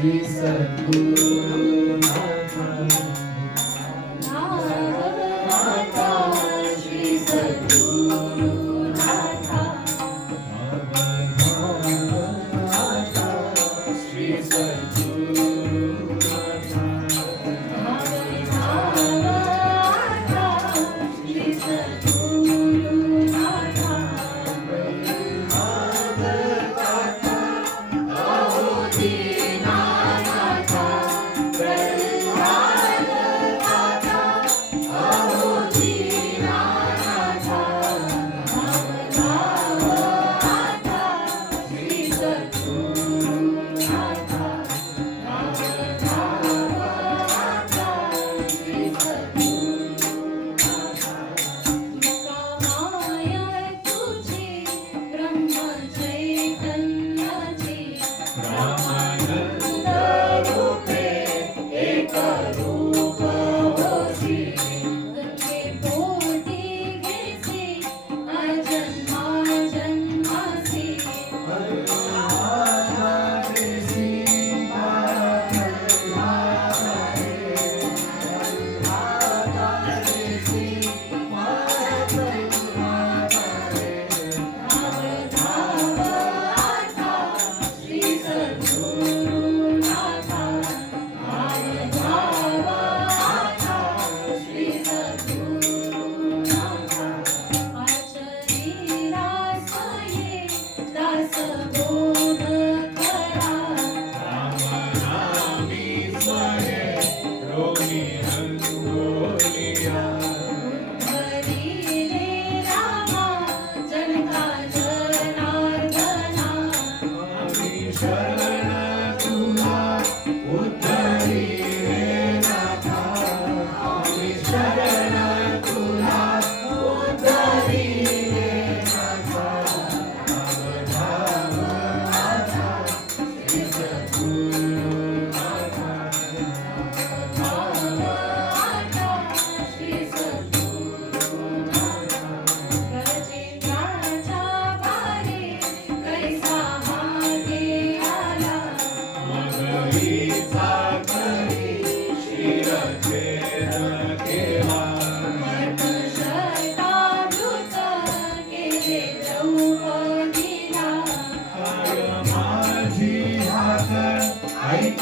Thank you.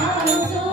I'm so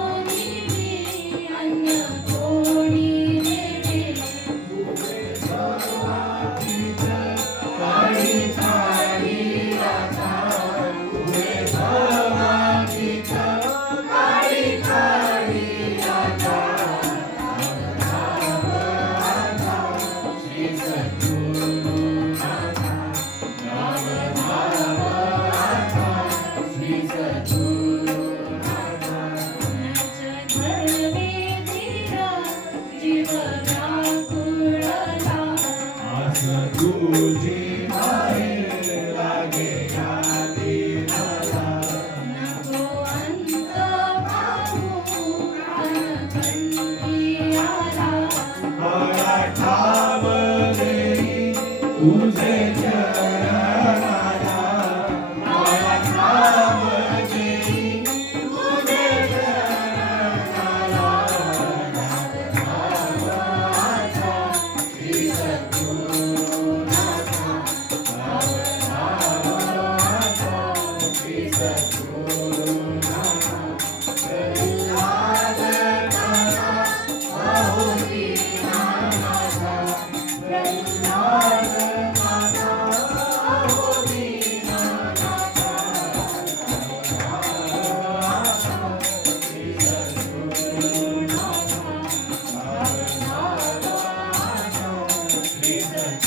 Peace,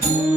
peace.